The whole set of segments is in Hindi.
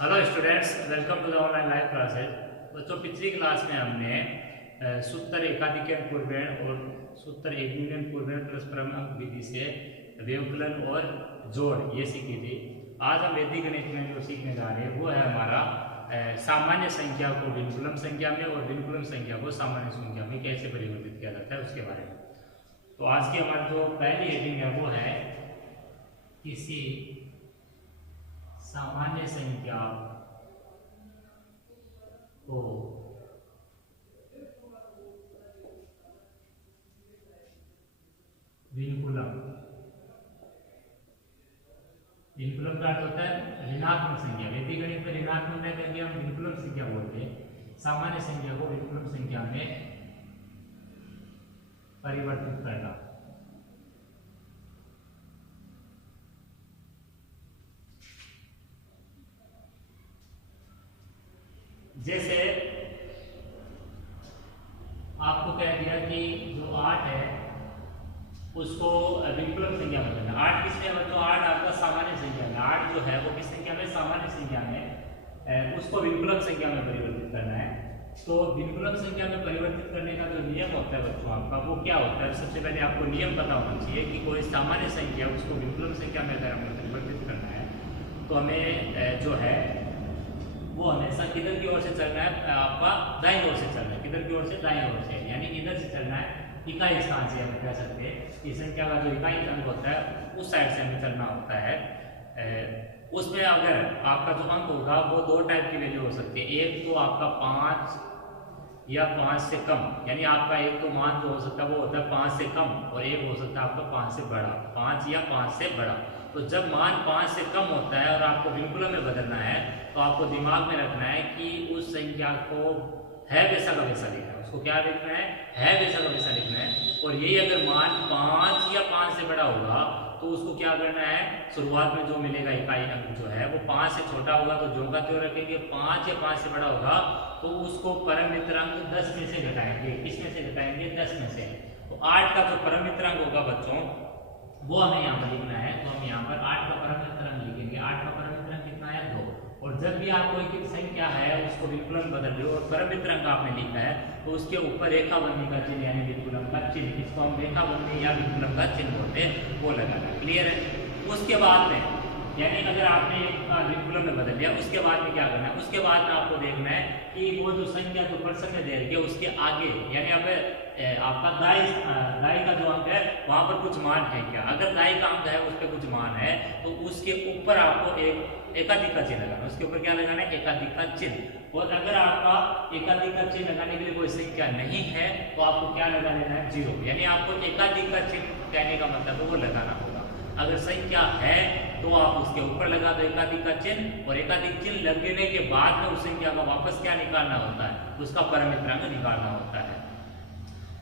Hello students, welcome to the online live classes. बच्चों, पिछली क्लास में हमने सूत्र एकाधिकरण पूर्वण और सूत्र एकविकर्ण पूर्वण परस्परम अंक विधि से व्यवकलन और जोड़ ये सीखी थी। आज हम वैदिक गणित में जो सीखने जा रहे हैं वो है हमारा सामान्य संख्या को विनकुलम संख्या में और विनकुलम संख्या को सामान्य संख्या में कैसे परिवर्तित किया जाता है उसके बारे में। तो आज की हमारी जो पहली हेडिंग है वो है किसी सामान्य संख्या को विनकुलम। विनकुलम का अर्थ होता है ऋणात्मक संख्या। वैदिक गणित में ऋणात्मक न करके हम विनकुलम संख्या बोलते हैं। सामान्य संख्या को विनकुलम संख्या में परिवर्तित करना। जैसे आपको कह दिया कि जो 8 है उसको विनकुलम संख्या में करना। 8 किसमें है बच्चों? 8 आपका सामान्य संख्या में। 8 जो है वो किस संख्या में? सामान्य संख्या में। उसको विनकुलम संख्या में परिवर्तित करना है। तो विनकुलम संख्या में परिवर्तित करने का जो नियम होता है बच्चों आपका वो क्या होता है? सबसे पहले आपको नियम पता होना चाहिए कि कोई सामान्य संख्या उसको विनकुलम संख्या में अगर हमें परिवर्तित करना है तो हमें जो है वो हमेशा किधर की ओर से चलना है? आपका दाईं ओर से चलना है। किधर की ओर से? दाईं ओर से, यानी इधर से चलना है। इकाई स्थान से हम कह सकते हैं कि संख्या का जो इकाई अंक होता है उस साइड से हमें चलना होता है। उसमें अगर आपका जो अंक होगा वो दो टाइप की वैल्यू हो सकती है। एक तो आपका 5 या 5 से कम, यानी आपका एक तो मान जो हो सकता है वो होता है 5 से कम, और एक हो सकता है आपका 5 से बड़ा। 5 या 5 से बड़ा। तो जब मान 5 से कम होता है और आपको विनकुलम में बदलना है तो आपको दिमाग में रखना है कि उस संख्या को है वैसा का वैसा लिखना है। उसको क्या लिखना है वैसा का वैसा लिखना है। और यही अगर मान 5 या 5 से बड़ा होगा तो उसको क्या करना है? शुरुआत में जो मिलेगा इकाई अंक जो है वो 5 से छोटा होगा तो जो का त्यों रखेंगे। 5 या 5 से बड़ा होगा तो उसको परम मित्रांक 10 में से घटाएंगे। किसमें से घटाएंगे? 10 में से। तो 8 का जो परम मित्रांक होगा बच्चों वो हमें यहाँ पर लिखना है। तो हम यहाँ पर 8 का परम मित्रांक लिखेंगे। 8 का परम मित्रांक कितना है? 2। और जब भी आप कोई संख्या है उसको विनकुलम बदल रहे हो और परम मित्रांक आपने लिखा है तो उसके ऊपर रेखा बंदी का चिन्ह यानी विनकुलम का चिन्ह, इसको हम रेखा बंदी या विनकुलम का चिन्ह बोलते हैं, वो लगाना। क्लियर है? उसके बाद में यानी अगर आपने विनकुलम में बदल दिया उसके बाद में क्या करना है? उसके बाद में आपको देखना है कि वो जो संख्या जो प्रश्न में दे रही है उसके आगे यानी अब आपका दाई का जो अंक है वहां पर कुछ मान है क्या? अगर दाई का अंक है उस पर कुछ मान है तो उसके ऊपर आपको एक एकाधिक का चिन्ह लगाना। उसके ऊपर क्या लगाना है? एकाधिक का चिन्ह। और अगर आपका एकाधिक का चिन्ह लगाने के लिए कोई संख्या नहीं है तो आपको क्या लगा लेना है? 0। यानी आपको एकाधिक का चिन्ह कहने का मतलब वो लगाना होगा। अगर संख्या है तो आप उसके ऊपर लगा दो एकाधिक का चिन्ह, और एकाधिक चिन्ह लगने के बाद में उस संख्या का वापस क्या निकालना होता है? उसका परम मित्रांक निकालना होता है।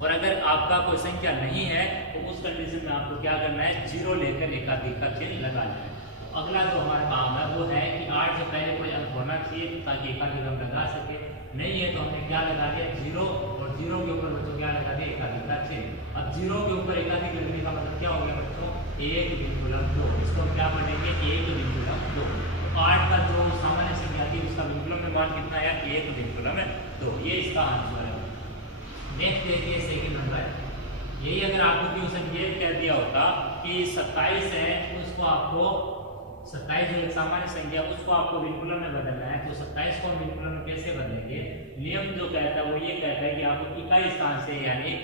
और अगर आपका कोई संख्या नहीं है तो उस कंडीशन में आपको क्या करना है? 0 लेकर एकाधिक का चिन्ह लगा लेना है। तो अगला जो हमारा काम है वो है कि 8 से पहले कोई अंक होना चाहिए ताकि एकाधिक हम लगा सके। नहीं है तो हमने क्या लगा दिया? 0। और 0 के ऊपर बच्चों क्या लगा दिया? एकाधिक का चिन्ह। अब 0 के ऊपर एकाधिक लगने का मतलब क्या हो गया बच्चों? 1 विनकुलम 2। इसको हम क्या पढ़ेंगे? 1 विनकुलम 2। 8 का जो सामान्य संख्या थी उसका विनकुलम में मान कितना है? 1 विनकुलम 2। ये इसका आंसर है। नेक्स्ट देखिए सेकंड नंबर। यही अगर आपको क्यों संकेत कह दिया होता कि 27 है उसको आपको 27 जो एक सामान्य संख्या उसको आपको विनकुलम में बदलना है तो 27 को विनकुलम में कैसे बदलेंगे? नियम जो कहता है वो ये कहता है कि आपको इकाई स्थान से यानी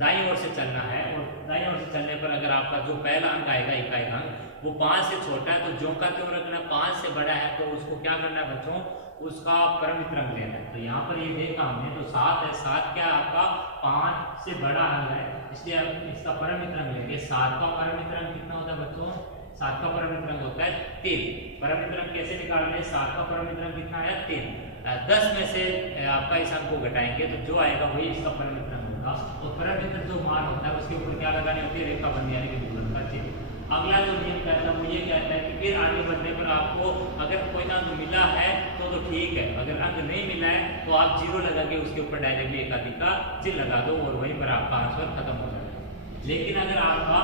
दाईं ओर से चलना है। और दाईं ओर से चलने पर अगर आपका जो पहला अंक आएगा इकाई अंक वो 5 से छोटा है तो जो का क्यों रखना है? 5 से बड़ा है तो उसको क्या करना है बच्चों? उसका परम मित्रांक लेना है। तो यहाँ पर ये देखा हमने तो 7 है। 7 क्या आपका 5 से बड़ा अंक है इसलिए आप इसका परम मित्रांक लेंगे। 7 का परम मित्रांक कितना होता है बच्चों? 7 का परम मित्रांक होता है 3। परम मित्रांक कैसे निकालना है? 7 का परम मित्रांक कितना है? 3। 10 में से आपका इस अंक को घटाएंगे तो जो आएगा वही इसका परम मित्रांक होगा। और परम मित्रांक जो मान होता है उसके ऊपर क्या लगानी होती है? रेखा बंदी यानी कि विनकुलम का चिन्ह। अगला जो नियम कहता है वो ये कहता है कि फिर आगे बढ़ने पर आपको अगर कोई अंक मिला है तो ठीक है, अगर अंक नहीं मिला है तो आप 0 लगा के उसके ऊपर डायरेक्टली एकाधिक का चिन्ह लगा दो और वहीं पर आपका आंसर खत्म हो जाएगा। लेकिन अगर आपका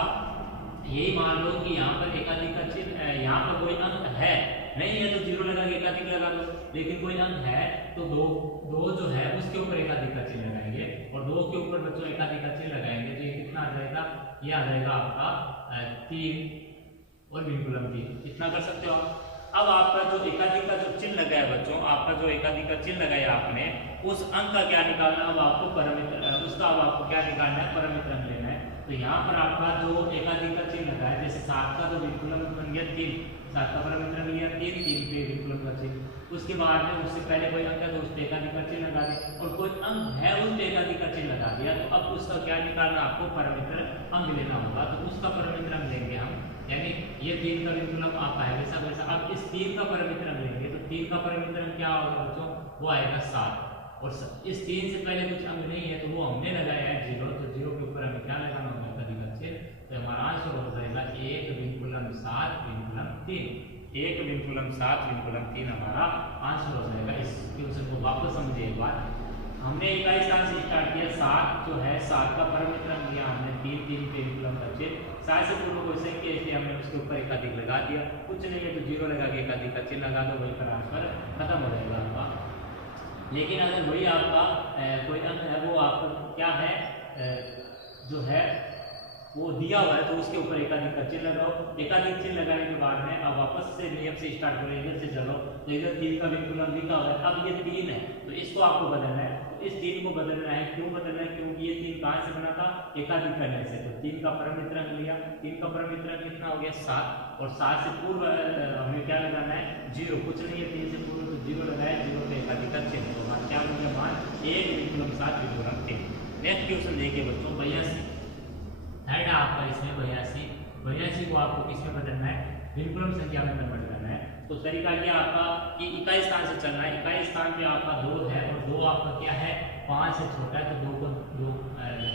यही मान लो कि यहाँ पर एकाधिक का चिन्ह यहाँ पर कोई अंक है नहीं है तो जीरो लगा के एकाधिक लगा दो। लेकिन कोई अंक है तो दो जो है उसके ऊपर एकाधिक का चिन्ह लगाएंगे, और दो के ऊपर बच्चों एकाधिक का चिन्ह लगाएंगे तो ये कितना आ जाएगा, ये आ जाएगा आपका 3 और विंकुलम 3। इतना कर सकते हो आप। अब आपका जो एकाधिक का जो चिन्ह लगाया बच्चों, आपका जो एकाधिक का चिन्ह लगाया आपने, उस अंक का क्या निकालना, अब आपको परमित्र उसका अब आपको क्या निकालना है, परमित्र अंक लेना है। तो यहाँ पर आपका जो एकाधिक का चिन्ह लगा है, जैसे 7 का तो विंकुलम बन गया 3, 7 का परमित्र अंक लिया 3, 3 पे विंकुलम का चिन्ह। उसके बाद में उससे पहले कोई अंक है तो उस पे एकाधिक का चिन्ह लगा दे, और कोई अंक है उस पे एकाधिक का चिन्ह लगा दिया, तो अब उसका क्या निकालना, आपको परमित्र अंक लेना होगा। तो उसका परमित्र अंक लेंगे हम, यानी ये 3 का विंकुलम आपका है वैसा वैसा। अब इस 3 का परमित्र अंक लेंगे तो 3 का परमित्र अंक क्या होगा बच्चों, वो आएगा 7, और इस 3 से पहले कुछ अंक नहीं है तो वो हमने लगाया है 0, तो 0 के ऊपर हमें क्या लगाना होगा, एकाधिक का चिन्ह। तो हमारा आंसर हो जाएगा 1 विंकुलम 7 विंकुलम 3, 1 विंकुलम 7 विंकुलम 3 हमारा आंसर हो जाएगा। इस क्वेश्चन को वापस समझिए एक बार। हमने इकाई स्थान से स्टार्ट किया, 7 जो है 7 का परमित्र अंक लिया हमने, 3 3 पे विंकुलम का चिन्ह, 7 से पूर्व क्वेश्चन के इसलिए हमने उसके ऊपर एकाधिक लगा दिया। कुछ नहीं है तो 0 लगा के एकाधिक का चिन्ह लगा दो, वही पर आंसर खत्म हो जाएगा आपका। लेकिन अगर वही आपका कोई अंक है वो आपका क्या है, जो है वो दिया हुआ है तो उसके ऊपर एकाधिक का चिन्ह लगाओ। एकाधिक चिन्ह लगाने के बाद में अब वापस से नियम से स्टार्ट करें, इधर से चलो तो इधर 3 का विंकुलम लिखा हुआ है, अब ये 3 है तो इसको आपको बदलना है। तो इस 3 को बदलना है, क्यों बदलना है, क्योंकि ये 3 कहाँ से बना था, एकाधिक करने से। तो 3 का परमित्र अंक लिया, 3 का परमित्र अंक कितना हो गया 7, और 7 से पूर्व हमें क्या लगाना है 0, कुछ नहीं है 3 से पूर्व तो 0 लगाया, 0 पे एकाधिक का चिन्ह, तो मान क्या बन गया, मान 1 विंकुलम 7 विंकुलम 3। नेक्स्ट क्वेश्चन देखिए बच्चों, 82 थर्ड आपका इसमें 82 को आपको किसमें बदलना है, विंकुलम संख्या में कन्वर्ट करना है। तो तरीका क्या आपका कि इकाई स्थान से चलना है, इकाई स्थान पे आपका 2 है और 2 आपका क्या है 5 से छोटा है, तो 2 को 2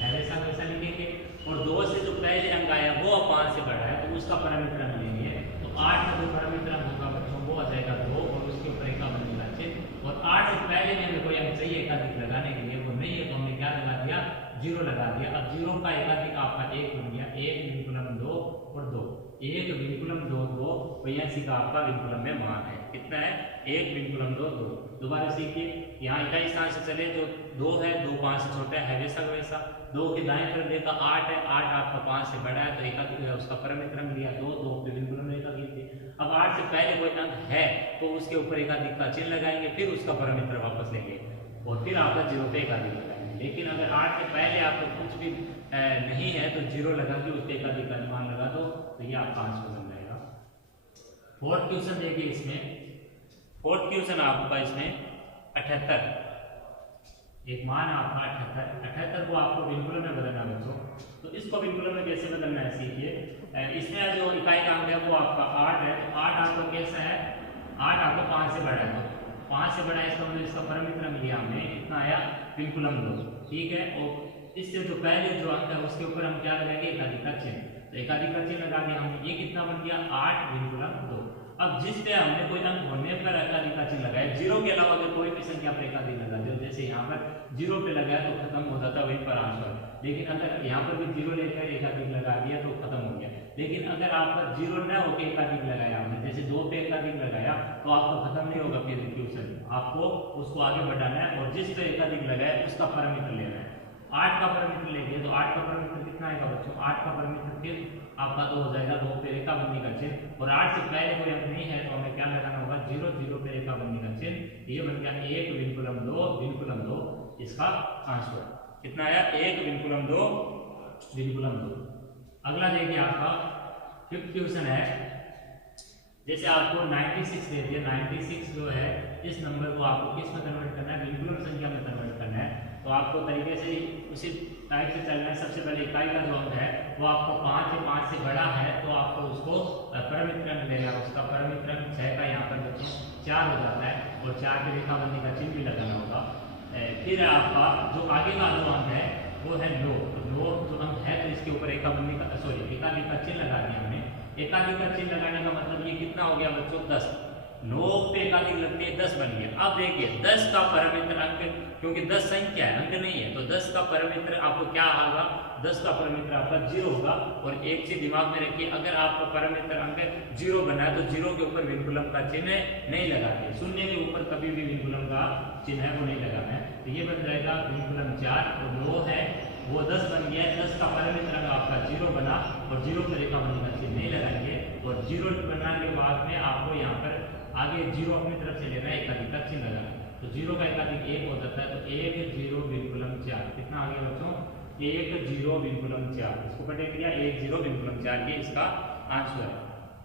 है वैसा वैसा लिखेंगे, और 2 से जो पहले अंक आया वो 5 से बड़ा है तो उसका परमित्र अंक लेंगे। तो 8 का जो परमित्र अंक होगा बच्चों वो आ जाएगा 2, और उसके ऊपर एकावन का चिन्ह, और 8 से पहले में हमें कोई अंक चाहिए एकाधिक लगाने के लिए, वो नहीं है तो हमने क्या लगा दिया 0 लगा दिया। अब 0 का एकाधिक आपका 1 बन गया, 1 विंकुलम 2 और 2, 1 विंकुलम 2 2, 82 का आपका विंकुलम में मान है, कितना है 1 विंकुलम 2 2। दोबारा सीखिए, यहाँ इकाई स्थान से चले जो 2 है, 2 5 से छोटा है वैसा वैसा। 2 के दाएं तरफ देखा 8 है, 8 आपका 5 से बड़ा है तो एकाधिक उसका परमित्र अंक लिया 2, 2 पे विंकुलम एकाधिक थी। अब 8 से पहले कोई अंक है तो उसके ऊपर एकाधिक का चिन्ह लगाएंगे, फिर उसका परमित्र वापस लेंगे और फिर आपका 0 पे एकाधिक लगाएंगे। लेकिन अगर 8 के पहले आपको कुछ भी नहीं है तो 0 लगा के उस पे एकाधिक का मान लगा दो, तो ये आपका आंसर बन जाएगा। फोर्थ क्वेश्चन देखिए, इसमें फोर्थ क्वेश्चन आपका इसमें 78, एक मान आपका 78 को आपको विंकुलम में बदलना बच्चों। तो इसको विंकुलम में कैसे बदलना है सीखिए। इसमें जो इकाई का अंक है वो आपका 8 है, तो 8 आपका कैसा है, 8 आपका 5 से बड़ा है, तो 5 से बड़ा है इसका मतलब इसका परमित्र अंक लिया हमने, कितना आया विंकुलम 2, ठीक है। और इससे जो पहले जो अंक है उसके ऊपर हम क्या लगाएंगे एकाधिक का चिन्ह, तो एकाधिक का चिन्ह लगा दिया हमने, ये कितना बन गया 8 विंकुलम 2। अब जिस पे हमने कोई अंक होने पर एकाधिक का चिन्ह लगाया, 0 के अलावा अगर कोई भी संख्या पर एकाधिक लगा दो, जैसे यहाँ पर 0 पे लगाया तो खत्म हो जाता वही पर आंसर, लेकिन अगर यहाँ पर भी 0 लेकर एकाधिक लगा दिया तो खत्म हो गया। लेकिन अगर आपका 0 न होकर एकाधिक लगाया आपने, जैसे 2 पे एकाधिक लगाया तो आपका खत्म नहीं होगा फिर क्वेश्चन, आपको उसको आगे बढ़ाना है और जिस पे एकाधिक लगाया उसका परमित्र लेना है। 8 का परमित्र लेंगे तो 8 का परमित्र कितना आएगा बच्चों, 8 का परमित्र फिर आपका 2 हो जाएगा, 2 पे रेखाबंदी का चिन्ह, और 8 से पहले कोई अंक नहीं है तो हमें क्या लगाना होगा 0 0 पे रेखाबंदी का चिन्ह, ये बन गया 1 विंकुलम 2 विंकुलम 2, इसका आंसर कितना आया 1 विंकुलम 2 विंकुलम 2। अगला देखिए आपका फिफ्थ क्वेश्चन है, जैसे आपको 96 दे दिया, 96 जो है इस नंबर को आपको किस में कन्वर्ट करना है, विंकुलम संख्या में कन्वर्ट करना है। तो आपको तरीके से उसी टाइप से चलना है। सबसे पहले इकाई का जो अंक है वो आपको 5 से बड़ा है तो आपको उसको परमित्र अंक लेना है, उसका परमित्र अंक 6 का यहाँ पर बच्चों 4 हो जाता है, और 4 पे रेखाबंदी का चिन्ह भी लगाना होगा। फिर आपका जो आगे का जो अंक है वो है 9, तो 9 जो अंक है तो इसके ऊपर एकाबंदी का एकाधिक का चिन्ह लगा दिया हमने। एकाधिक का चिन्ह लगाने का मतलब ये कितना हो गया बच्चों 10, 9 पे एकाधिक लगती है 10 बन गया। अब देखिए 10 का परमित्र अंक, क्योंकि 10 संख्या है अंक नहीं है, तो 10 का परमित्र आपको क्या होगा, 10 का परमित्र आपका 0 होगा। और एक चीज दिमाग में रखिए, अगर आपका परमित्र अंक 0 बना है तो 0 के ऊपर विनकुलम का चिन्ह नहीं लगाना, शून्य के ऊपर कभी भी विनकुलम का चिन्ह है वो नहीं लगाना है। तो ये बन जाएगा विनकुलम 4 और 9 है वो 10 बन गया। 10 का परमित्र अंक आपका 0 बना और 0 पर रेखा बंधन का चिन्ह नहीं लगाएंगे। और 0 बनाने के बाद में आपको यहाँ पर आगे 0 अपनी तरफ से लेना है, एकाधिक का चिन्ह लगाना। तो 0 का एकाधिक 1 हो जाता है, तो 1 0 विनकुलम 4 कितना आ गया बच्चों, 1 0 विनकुलम 4, इसको कटे किया 1 0 विनकुलम 4, ये इसका आंसर है।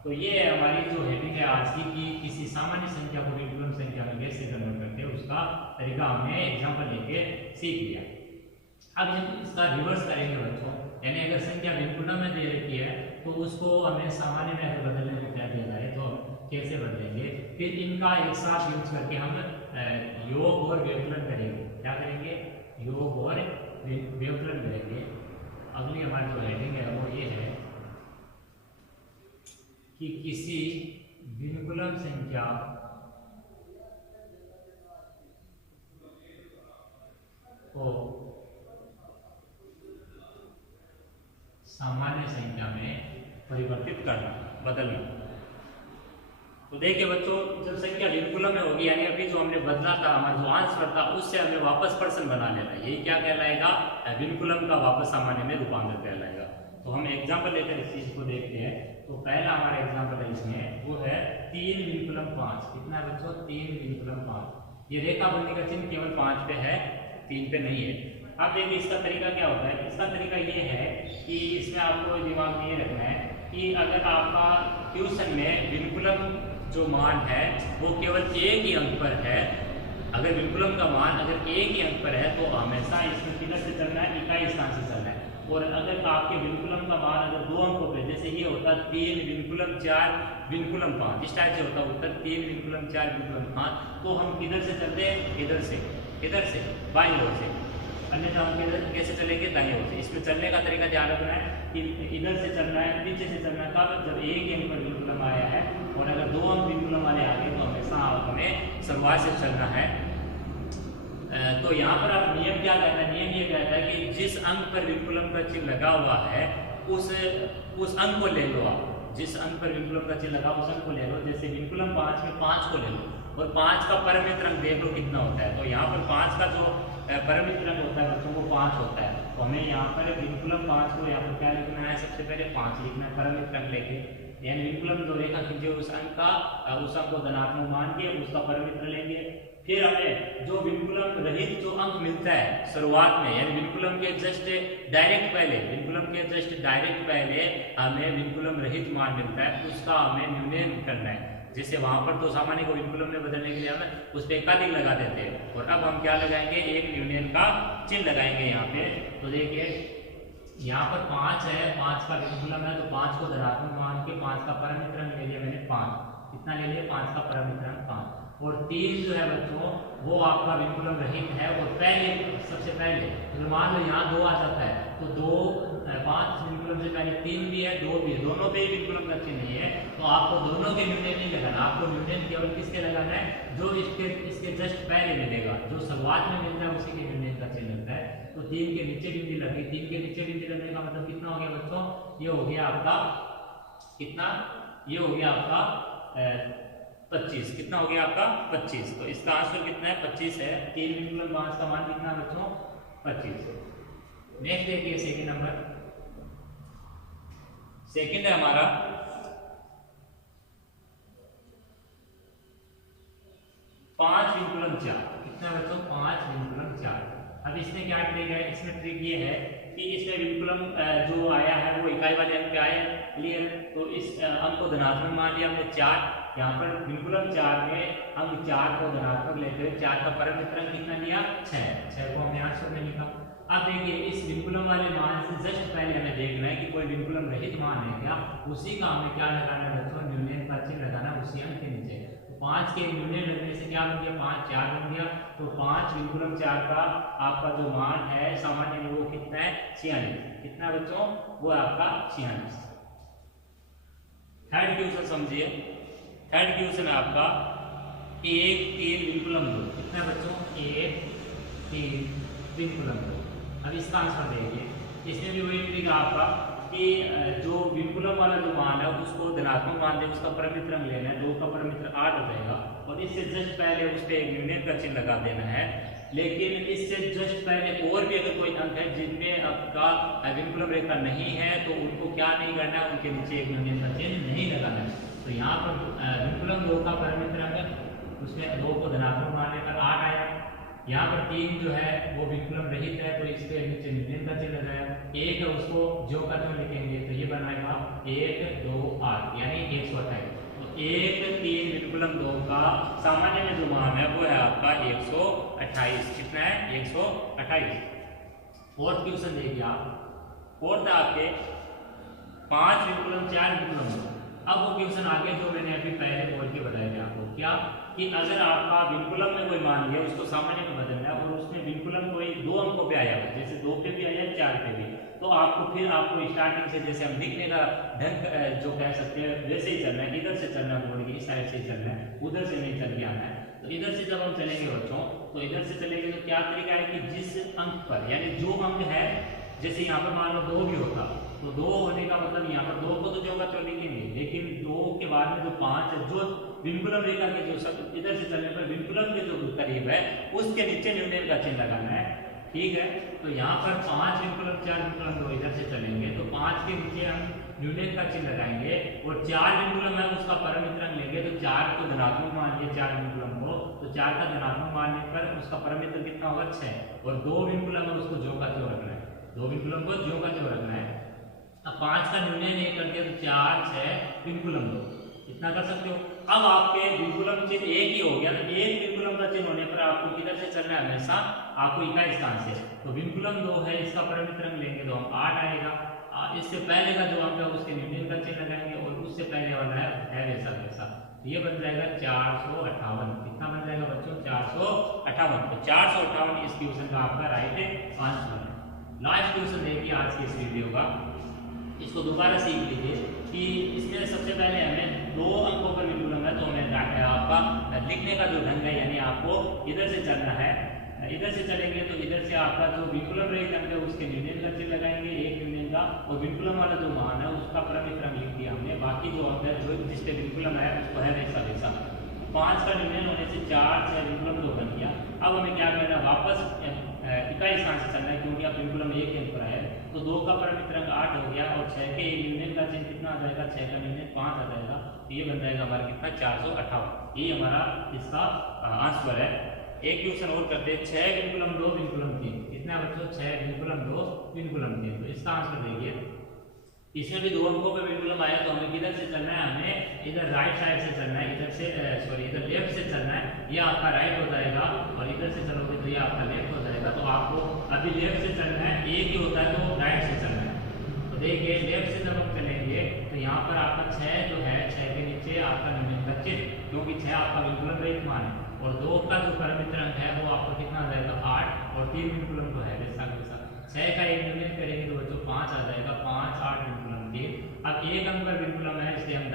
तो ये है हमारी जो हेडिंग है आज की, किसी सामान्य संख्या को विनकुलम संख्या में कैसे कन्वर्ट करते हैं उसका तरीका हमने एग्जाम्पल लेके सीख लिया। अब हम इसका रिवर्स करेंगे बच्चों, यानी अगर संख्या विनकुलम में दे रखी है तो उसको हमें सामान्य में अगर बदलने को क्या दिया जाए तो कैसे बदलेंगे। फिर इनका एक साथ यूज करके हम योग और व्यवकलन करेंगे। क्या करेंगे, योग और व्यवकलन करेंगे। अगली हमारी जो हेडिंग है वो ये है कि किसी विनकुलम संख्या को सामान्य संख्या में परिवर्तित करना, बदलना। तो देखिए बच्चों, जब संख्या विनकुलम में होगी, यानी अभी जो हमने बदला था, हमारा जो आंसर था, उससे हमें वापस पर्सन बना लेना है। यही क्या कहलाएगा, विनकुलम का वापस सामान्य में रूपांतर कहलाएगा। तो हम एग्जाम्पल लेकर इस चीज को देखते हैं। तो पहला हमारा एग्जाम्पल है इसमें, वो है 3 विनकुलम 5। कितना है बच्चों, 3 विनकुलम 5। ये रेखा बनने का चिन्ह केवल 5 पे है, 3 पे नहीं है। अब देखिए इसका तरीका क्या होता है। इसका तरीका ये है कि इसमें आपको दिमाग में ये रखना है कि अगर आपका ट्यूशन में विनकुलम जो मान है वो केवल एक ही अंक पर है, अगर विनकुलम का मान अगर एक ही अंक पर है तो हमेशा इसमें किधर से चलना है, इकाई स्थान से चलना है। और अगर आपके विनकुलम का मान अगर 2 अंकों पे, जैसे ये होता है 3 विनकुलम 4 विनकुलम 5, इस टाइप से होता है उत्तर 3 विनकुलम 4 विनकुलम 5, तो हम किधर से चलते हैं, इधर से बाईं ओर से, अन्यथा हम किधर कैसे चलेंगे, दाईं ओर से। इसमें चलने का तरीका ध्यान रखना है कि इधर से चलना है, पीछे से चलना है। कब, जब एक अंक पर विनकुलम आया है और अगर 2 अंक विनकुलम वाले आ गए तो हमेशा हमें शुरुआत से चलना है। तो यहाँ पर आप नियम क्या कहता है, नियम ये कहता है कि जिस अंक पर विनकुलम का चिन्ह लगा हुआ है उस अंक को ले लो आप, जिस अंक पर विनकुलम का चिन्ह लगा उस अंक को ले लो। जैसे विनकुलम 5 में 5 को ले लो और 5 का परमित्र अंक देख लो कितना होता है। तो यहाँ पर 5 का जो परमित्र अंक होता है बच्चों को 5 होता है। तो हमें यहाँ पर विनकुलम 5 को यहाँ पर क्या लिखना है, सबसे पहले 5 लिखना है परमित्र अंक लेके, यानी विनकुलम जो रेखा खींचे उस अंक को धनात्मक मान के उसका परमित्र लेंगे। फिर हमें जो विनकुलम रहित जो अंक मिलता है शुरुआत में, यानी विनकुलम के जस्ट डायरेक्ट पहले हमें विनकुलम रहित मान मिलता है, उसका हमें न्यूनयन करना है। जैसे वहां पर तो सामान्य को विनकुलम में बदलने के लिए हम उस पर एकाधिक लगा देते हैं, और अब हम क्या लगाएंगे, एक यूनियन का चिन्ह लगाएंगे यहाँ पे। तो देखिए यहाँ पर 5 है, 5 का विनकुलम है, तो 5 को धनात्मक मान के 5 का परमित्र अंक ले लिया मैंने 5, कितना ले लिया 5 का परमित्र अंक 5। और 3 जो है बच्चों वो आपका विनकुलम रहित है। और सबसे पहले तो मान लो यहाँ 2 आ जाता है, तो 5 विनकुलम से पहले 3 भी है 2 भी है, दोनों पे ही विनकुलम का चिन्ह नहीं है, तो आपको दोनों के न्यूनयन नहीं लगाना, आपको न्यूनयन केवल किसके लगाना है, जो इसके जस्ट पहले मिलेगा, जो शुरुआत में मिलता है उसी के न्यूनयन का चिन्ह लगता है। तो 3 के नीचे बिंदी लगी, 3 के नीचे बिंदी लगने का मतलब कितना हो गया बच्चों, ये हो गया आपका कितना, ये हो गया आपका 25, कितना हो गया आपका 25। तो इसका आंसर कितना है 25 है। 3 विनकुलम 5 का मान कितना है बच्चों 25। नेक्स्ट देखिए सेकंड नंबर, सेकंड है हमारा 5 विनकुलम 4, कितना बच्चों 5 विनकुलम 4। अब इसमें क्या ट्रिक है, इसमें ट्रिक ये है कि इसमें विनकुलम जो आया है वो इकाई वाले अंक पे आया, क्लियर। तो इस अंक को धनात्मक मान लिया हमने 4, यहाँ पर विनकुलम 4 में अंक 4 को धनात्मक लेते हुए 4 का परमित्र अंक कितना लिया 6 को हमने आंसर में लिखा। अब देखिए इस विनकुलम वाले मान से जस्ट पहले हमें देखना है कि कोई विनकुलम रहित मान है क्या, उसी का हमें क्या लगाना है बच्चों, न्यूनयन का चिन्ह लगाना उसी अंक के नीचे। 5 के न्यूनयन लगने से क्या बन गया 5 4 बन गया। तो 5 विनकुलम 4 का आपका जो मान है सामान्य में वो कितना है 46, कितना बच्चों वो आपका 46। थर्ड क्वेश्चन समझिए, थर्ड क्वेश्चन है आपका 1 3 विनकुलम 2। कितना बच्चों? 1 3 विनकुलम 2। अब इसका आंसर देखिए, इसमें भी वही ट्रिक आपका कि जो विनकुलम वाला जो मान है उसको धनात्मक मान दे, उसका परमित्र अंक लेना है। 2 का परमित्र 8 हो जाएगा और इससे जस्ट पहले उस पर एक यूनियन का चिन्ह लगा देना है। लेकिन इससे जस्ट पहले और भी अगर कोई अंक है जिनमें आपका विनकुलम रेखा नहीं है तो उनको क्या नहीं करना है, उनके नीचे एक यूनियन का चिन्ह नहीं लगाना है। तो यहाँ पर विनकुलम 2 का परमित्र अंक उसमें 2 को धनात्मक मानने पर 8 आया। यहाँ पर 3 जो है वो विनकुलम रहित है तो इसके नीचे यूनियन का चिन्ह लगाया। 1 है उसको जो का जो लिखेंगे तो ये बनाएगा 1 2 8 यानी 128। तो 1 3 विनकुलम 2 का सामान्य में जो मान है वो है आपका 128। कितना है? 128। फोर्थ क्वेश्चन देखिए आप। फोर्थ आपके 5 विनकुलम 4 विनकुलम 2। अब वो क्वेश्चन आगे जो मैंने अभी पहले बोल के बताया था आपको, क्या कि अगर आपका विनकुलम में कोई मान लिया उसको सामान्य में बदलना है और उसमें विनकुलम कोई 2 अंकों पे आया है, जैसे 2 पे भी आया 4 पे भी, तो आपको स्टार्टिंग से जैसे हम लिखने का ढंग जो कह सकते हैं वैसे ही चलना है। इधर से चलना है, इस साइड से चलना है, उधर से नहीं चल के आना है। तो इधर से जब हम चलेंगे बच्चों तो इधर से चलेंगे तो क्या तरीका है कि जिस अंक पर यानी जो अंक है, जैसे यहाँ पर मान लो 2 भी होता तो 2 होने का मतलब यहाँ पर 2 को तो जो होगा तो लिखेंगे, लेकिन 2 के बाद में जो 5 है जो विनकुलम रेखा के जो सब इधर से चलने पर विनकुलम के जो करीब है उसके नीचे न्यूनतम का चिन्ह लगाना है। ठीक है, तो यहाँ पर 5 विनकुलम 4 विनकुलम 2 इधर से चलेंगे तो 5 के नीचे हम न्यूनतम का चिन्ह लगाएंगे और 4 विनकुलम है उसका परमित्र अंक लेंगे तो 4 को धनात्मक मान लिया 4 विनकुलम को, तो 4 का धनात्मक मानने पर उसका परमित्र कितना होगा? 6। और 2 विनकुलम है उसको जो का जो रखना है, 2 विनकुलम को जो का जो रखना है। अब 5 का न्यूनतम नहीं करके तो 4 6 विनकुलम 2 इतना कर सकते हो। अब आपके विनकुलम चिन्ह एक ही हो गया तो एक विनकुलम का चिन्ह होने पर आपको किधर से चलना है? हमेशा आपको इकाई स्थान से। तो विनकुलम 2 है इसका परमित्र अंक लेंगे तो हम 8 आएगा। इससे पहले का जो अंक है उसके न्यूनतम का चिन्ह लगाएंगे और उससे पहले वाला है वैसा वैसा, ये बन जाएगा 458। कितना बन जाएगा बच्चों? 458। तो 458 इस क्वेश्चन का आपका राइट आंसर है। लास्ट क्वेश्चन देखिए आज के इस वीडियो का, इसको दोबारा सीख लीजिए कि इसमें सबसे पहले हमें 2 अंकों पर विनकुलम है तो हमें आपका लिखने का जो ढंग है यानी आपको इधर से चलना है। इधर से चलेंगे तो इधर से आपका जो विनकुलम रहित अंक है उसके न्यूनतम का चिन्ह लगाएंगे, एक न्यूनतम का, और विनकुलम वाला जो मान है उसका परमित्र अंक लिख दिया हमने। बाकी जो अंक है जो जिस पे विनकुलम है उसको है वैसा वैसा। 5 का न्यूनतम होने से 4 6 विनकुलम 2 बन गया। अब हमें क्या करना है? वापस इकाई स्थान से चलना है क्योंकि अब विनकुलम 1 के ऊपर है तो 2 का परमित्र अंक 8 हो गया और 6 के न्यूनतम का चिन्ह कितना आ जाएगा? 6 का न्यूनतम 5 आ जाएगा। तो ये बन जाएगा हमारा कितना? 458। ये हमारा इसका आंसर है। एक क्वेश्चन और करते हैं। 6 विनकुलम 2 विनकुलम 3 कितना बच्चों? 6 विनकुलम 2 विनकुलम 3। तो इसका आंसर देखिए, इसमें भी 2 अंकों पे विनकुलम आया तो हमें किधर से चलना है? हमें इधर राइट साइड से चलना है, इधर से इधर लेफ्ट से चलना है। ये आपका राइट हो जाएगा और इधर से चलोगे तो ये आपका लेफ्ट हो जाएगा। तो आपको अभी लेफ्ट से चलना है, एक ही होता है तो राइट से चलना है। तो देखिए लेफ्ट से जब हम चलेंगे तो यहाँ पर आपका 6 जो है 6 के नीचे आपका न्यूनतम का चिन्ह, क्योंकि 6 आपका विनकुलम रहित मान है और 2 का जो परमित्र अंक है वो आपको कितना आ जाएगा? 8 और 3 विनकुलम तो है वैसा वैसा। 6 का एक न्यूनतम करेंगे तो बच्चों 5 आ जाएगा। 5 8 विनकुलम 3। अब एक अंक पर विनकुलम है इसलिए हम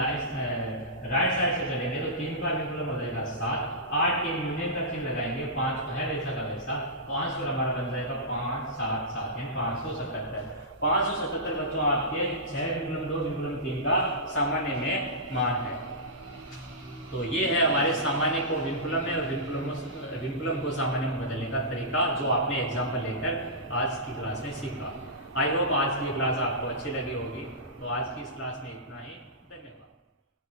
राइट साइड से चलेंगे तो 3 का विनकुलम हो जाएगा 7। 8 के न्यूनतम का चिन्ह लगाएंगे, 5 का है वैसा का वैसा। तो आंसर हमारा बन जाएगा 5 7 7 यानी 577। 577 बच्चों आपके 6 विनकुलम 2 विनकुलम 3 का सामान्य में मान है। तो ये है हमारे सामान्य को विनकुलम में और विनकुलम को सामान्य में बदलने का तरीका जो आपने एग्जाम्पल लेकर आज की क्लास में सीखा। आई होप आज की क्लास आपको अच्छी लगी होगी। तो आज की इस क्लास में इतना ही। धन्यवाद।